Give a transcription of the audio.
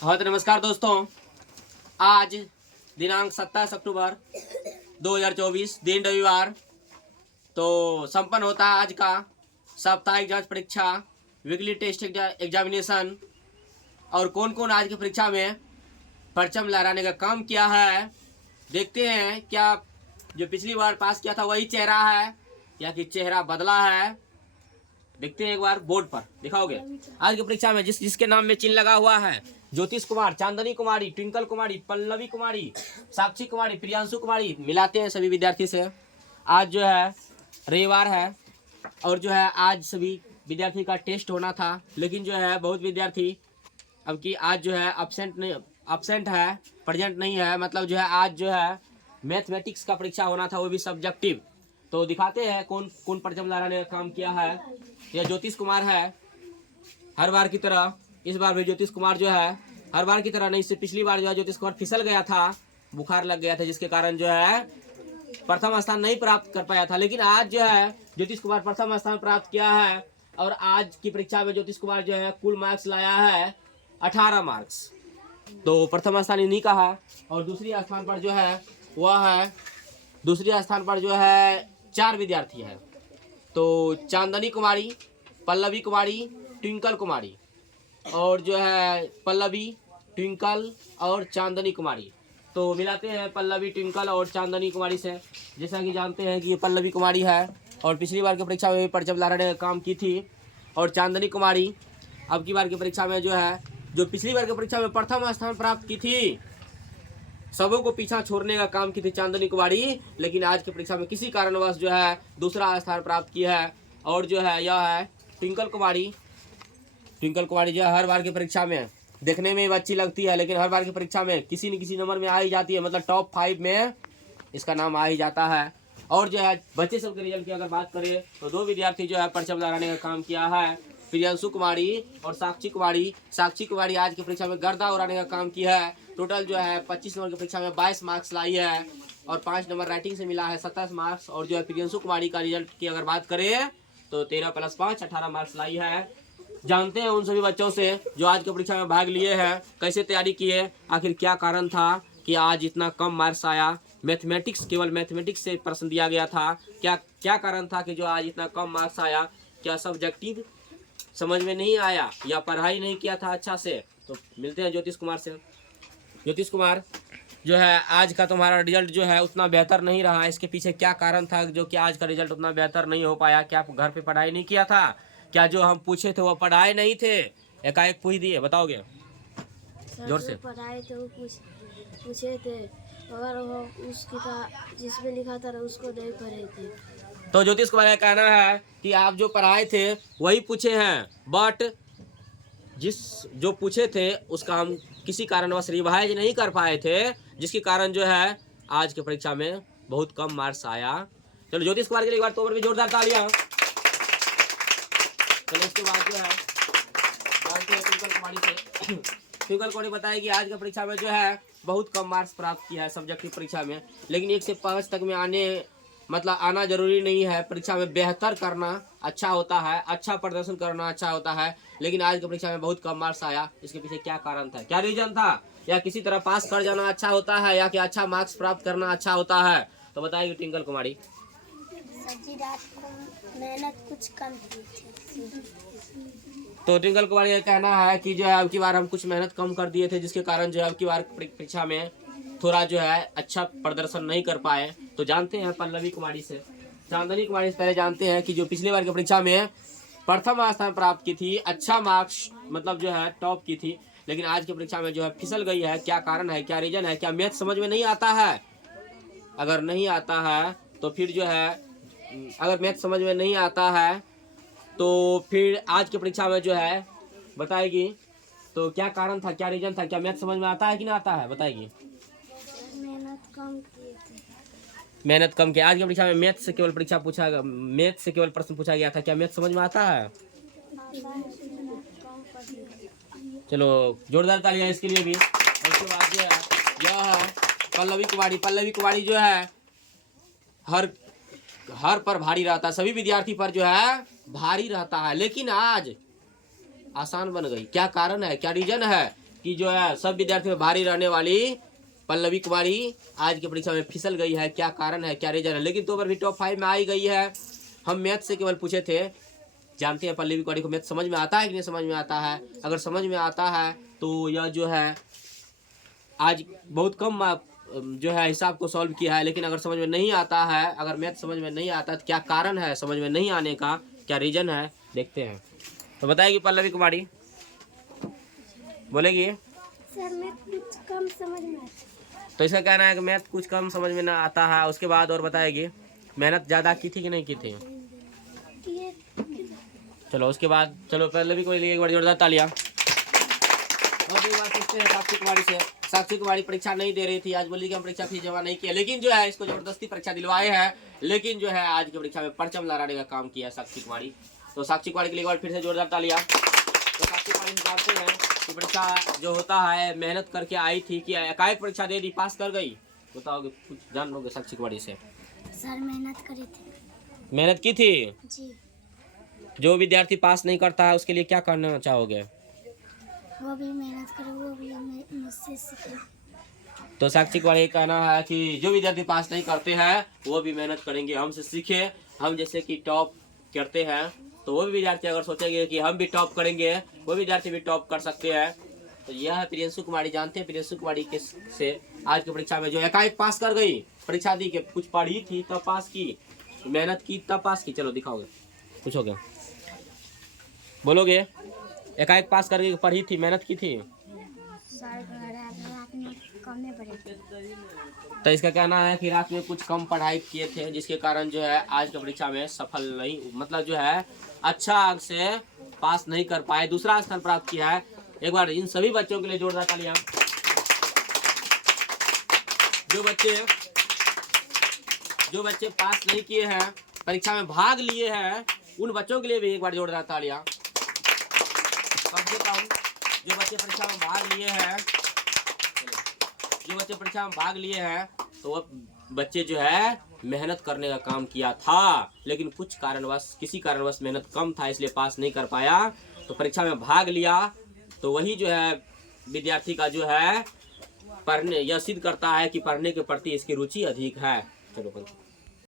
हाँ तो नमस्कार दोस्तों, आज दिनांक 27 अक्टूबर 2024 दिन रविवार। तो संपन्न होता है आज का साप्ताहिक जांच परीक्षा वीकली टेस्ट एग्जामिनेशन। और कौन कौन आज की परीक्षा में परचम लहराने का काम किया है, देखते हैं। क्या जो पिछली बार पास किया था वही चेहरा है या कि चेहरा बदला है, देखते हैं। एक बार बोर्ड पर दिखाओगे। आज की परीक्षा में जिसके नाम में चिन्ह लगा हुआ है, ज्योतिष कुमार, चांदनी कुमारी, ट्विंकल कुमारी, पल्लवी कुमारी, साक्षी कुमारी, प्रियांशु कुमारी, मिलाते हैं सभी विद्यार्थी से। आज जो है रविवार है और जो है आज सभी विद्यार्थी का टेस्ट होना था, लेकिन जो है बहुत विद्यार्थी अब की आज जो है अब्सेंट है, प्रेजेंट नहीं है। मतलब जो है आज जो है मैथमेटिक्स का परीक्षा होना था, वो भी सब्जेक्टिव। तो दिखाते हैं कौन कौन परचम लहराने का काम किया है। यह ज्योतिष कुमार है, हर बार की तरह इस बार भी ज्योतिष कुमार जो है हर बार की तरह नहीं, इससे पिछली बार जो है ज्योतिष कुमार फिसल गया था, बुखार लग गया था, जिसके कारण जो है प्रथम स्थान नहीं प्राप्त कर पाया था। लेकिन आज जो है ज्योतिष कुमार प्रथम स्थान प्राप्त किया है और आज की परीक्षा में ज्योतिष कुमार जो है कुल मार्क्स लाया है 18 मार्क्स। तो प्रथम स्थान इन्हीं का है। और दूसरी स्थान पर जो है वह है, दूसरी स्थान पर जो है 4 विद्यार्थी है। तो चांदनी कुमारी, पल्लवी कुमारी, ट्विंकल कुमारी और जो है पल्लवी, ट्विंकल और चांदनी कुमारी। तो मिलाते हैं पल्लवी, ट्विंकल और चांदनी कुमारी से। जैसा कि जानते हैं कि ये पल्लवी कुमारी है और पिछली बार की परीक्षा में भी परचम लहराने का काम की थी। और चांदनी कुमारी अब की बार की परीक्षा में जो है, जो पिछली बार की परीक्षा में प्रथम स्थान प्राप्त की थी, सबों को पीछा छोड़ने का काम की थी चांदनी कुमारी, लेकिन आज की परीक्षा में किसी कारणवश जो है दूसरा स्थान प्राप्त किया है। और जो है यह है ट्विंकल कुमारी। ट्विंकल कुमारी जो है हर बार की परीक्षा में देखने में अच्छी लगती है, लेकिन हर बार की परीक्षा में किसी न किसी नंबर में आ ही जाती है, मतलब टॉप 5 में इसका नाम आ ही जाता है। और जो है बच्चे सब के रिजल्ट की अगर बात करें तो 2 विद्यार्थी जो है परचम लहराने का काम किया है, प्रियांशु कुमारी और साक्षी कुमारी। साक्षी कुमारी आज की परीक्षा में गर्दा उड़ाने का काम किया है। टोटल जो है 25 नंबर की परीक्षा में 22 मार्क्स लाई है और 5 नंबर राइटिंग से मिला है 27 मार्क्स। और जो है प्रियांशु कुमारी का रिजल्ट की अगर बात करें तो 13 + 5 18 मार्क्स लाई है। जानते हैं उन सभी बच्चों से जो आज की परीक्षा में भाग लिए हैं, कैसे तैयारी किए, आखिर क्या कारण था कि आज इतना कम मार्क्स आया। मैथमेटिक्स, केवल मैथमेटिक्स से प्रश्न दिया गया था, क्या कारण था कि जो आज इतना कम मार्क्स आया। क्या सब्जेक्टिव समझ में नहीं आया या पढ़ाई नहीं किया था अच्छा से। तो मिलते हैं ज्योतिष कुमार से। ज्योतिष कुमार जो है आज का तुम्हारा रिजल्ट जो है उतना बेहतर नहीं रहा, इसके पीछे क्या कारण था जो कि आज का रिजल्ट उतना बेहतर नहीं हो पाया। क्या आप घर पे पढ़ाई नहीं किया था? क्या जो हम पूछे थे वो पढ़ाए नहीं थे, एकाएक पूछ दिए? बताओगे जोर से। पढ़ाए थे वो पूछे थे, मगर वो उसका जिसमें लिखा था उसको नहीं पढ़े थे। तो ज्योतिष कुमार का कहना है कि आप जो पढ़ाए थे वही पूछे हैं, बट जो पूछे थे उसका हम किसी कारणवश रिवाइज नहीं कर पाए थे, जिसके कारण जो है आज की परीक्षा में बहुत कम मार्क्स आया। चलो ज्योतिष कुमार के लिए एक बार तो और भी जोरदार तालियां। चलो इसके बाद जो है ट्विंकल कुमारी से। ट्विंकल कुमारी बताया कि आज की परीक्षा में जो है बहुत कम मार्क्स प्राप्त किया है सब्जेक्टिव परीक्षा में, लेकिन 1 से 5 तक में आना जरूरी नहीं है। परीक्षा में बेहतर करना अच्छा होता है, अच्छा प्रदर्शन करना अच्छा होता है, लेकिन आज की परीक्षा में बहुत कम मार्क्स आया। इसके पीछे क्या कारण था, क्या रीजन था? या किसी तरह पास कर जाना अच्छा होता है या कि अच्छा मार्क्स प्राप्त करना अच्छा होता है? तो बताइए ट्विंकल कुमारी। सच्ची रात को मेहनत कुछ कम की थी। तो ट्विंकल कुमारी का कहना है कि जो है अब की बार हम कुछ मेहनत कम कर दिए थे, जिसके कारण जो है अब की बार परीक्षा में थोड़ा जो है अच्छा प्रदर्शन नहीं कर पाए। तो जानते हैं पल्लवी कुमारी से, चांदनी कुमारी से पहले जानते हैं कि जो पिछली बार की परीक्षा में प्रथम स्थान प्राप्त की थी, अच्छा मार्क्स मतलब जो है टॉप की थी, लेकिन आज की परीक्षा में जो है फिसल गई है। क्या कारण है, क्या रीजन है? क्या मैथ समझ में नहीं आता है? अगर नहीं आता है तो फिर जो है, अगर मैथ समझ में नहीं आता है तो फिर आज की परीक्षा में जो है बताएगी। तो क्या कारण था, क्या रीजन था? क्या मैथ समझ में आता है कि नहीं आता है? बताएगी। मेहनत कम किए थे। मेहनत कम किया। आज की परीक्षा में मैथ से केवल प्रश्न पूछा गया था। क्या मैथ समझ में आता है? चलो जोरदार तालियां इसके लिए भी। उसके बाद जो है यह है पल्लवी कुमारी। पल्लवी कुमारी जो है हर पर भारी रहता है, सभी विद्यार्थी पर जो है भारी रहता है, लेकिन आज आसान बन गई। क्या कारण है, क्या रीजन है? कि जो है सब विद्यार्थियों में भारी रहने वाली पल्लवी कुमारी आज की परीक्षा में फिसल गई है। क्या कारण है, क्या रीजन है, लेकिन तो पर भी टॉप 5 में आई गई है। हम मैथ से केवल पूछे थे, जानते हैं पल्लवी कुमारी को मैथ समझ में आता है कि नहीं समझ में आता है। अगर समझ में आता है तो यह जो है आज बहुत कम जो है हिसाब को सॉल्व किया है। लेकिन अगर समझ में नहीं आता है, अगर मैथ समझ में नहीं आता तो क्या कारण है समझ में नहीं आने का, क्या रीजन है, देखते हैं। तो बताएगी पल्लवी कुमारी, बोलेगी। सर मैं कुछ कम समझ में आता। तो इसका कहना है कि मैथ कुछ कम समझ में ना आता है। उसके बाद और बताएगी मेहनत ज़्यादा की थी कि नहीं की थी। ये चलो उसके बाद चलो पल्लवी को लिए एक बार जोरदार तालियां। और एक बार पूछते हैं साक्षी कुमारी से। साक्षी कुमारी परीक्षा नहीं दे रही थी, आज बोली कि हम परीक्षा फीस जमा नहीं किया, लेकिन जो है इसको जबरदस्ती परीक्षा दिलवाए हैं। लेकिन जो है आज की परीक्षा में परचम लहराने का काम किया साक्षी कुमारी। तो साक्षी कुमारी के लिए एक बार फिर से जोरदार तालियां। तो साक्षी कुमारी जानते हैं कि परीक्षा जो होता है मेहनत करके आई थी कि एकाएक परीक्षा दे दी, पास कर गई। बताओगे, कुछ जान लोगे साक्षी कुमारी से। सर मेहनत करी थी। मेहनत की थी। जी। जो विद्यार्थी पास नहीं करता है उसके लिए क्या करना चाहोगे। वो भी मेहनत करे, वो भी मुझसे सीखे। तो साक्षी कुमारी का कहना है कि जो विद्यार्थी पास नहीं करते हैं वो भी मेहनत करेंगे, हमसे सीखे। हम जैसे कि टॉप करते हैं तो वो भी विद्यार्थी अगर सोचेंगे कि हम भी टॉप करेंगे, वो विद्यार्थी भी टॉप कर सकते हैं। तो यह है प्रियंशु कुमारी। जानते हैं प्रियंशु कुमारी के से आज की परीक्षा में जो एकाएक पास कर गई, परीक्षा दी के कुछ पढ़ी थी तब पास की, मेहनत की तब पास की। चलो दिखाओगे, पूछोगे, बोलोगे। एकाएक पास करके पढ़ी थी, मेहनत की थी। तो इसका कहना है कि रात में कुछ कम पढ़ाई किए थे, जिसके कारण जो है आज की परीक्षा में सफल नहीं, मतलब जो है अच्छा अंक से पास नहीं कर पाए, दूसरा स्थान प्राप्त किया है। एक बार इन सभी बच्चों के लिए जोरदार तालियां। जो बच्चे पास नहीं किए हैं, परीक्षा में भाग लिए हैं, उन बच्चों के लिए भी एक बार जोरदार तालियां। कम से कम जो बच्चे परीक्षा में भाग लिए हैं तो वो बच्चे जो है मेहनत करने का काम किया था, लेकिन कुछ कारणवश, किसी कारणवश मेहनत कम था इसलिए पास नहीं कर पाया। तो परीक्षा में भाग लिया तो वही जो है विद्यार्थी का जो है पढ़ने, यह सिद्ध करता है कि पढ़ने के प्रति इसकी रुचि अधिक है। चलो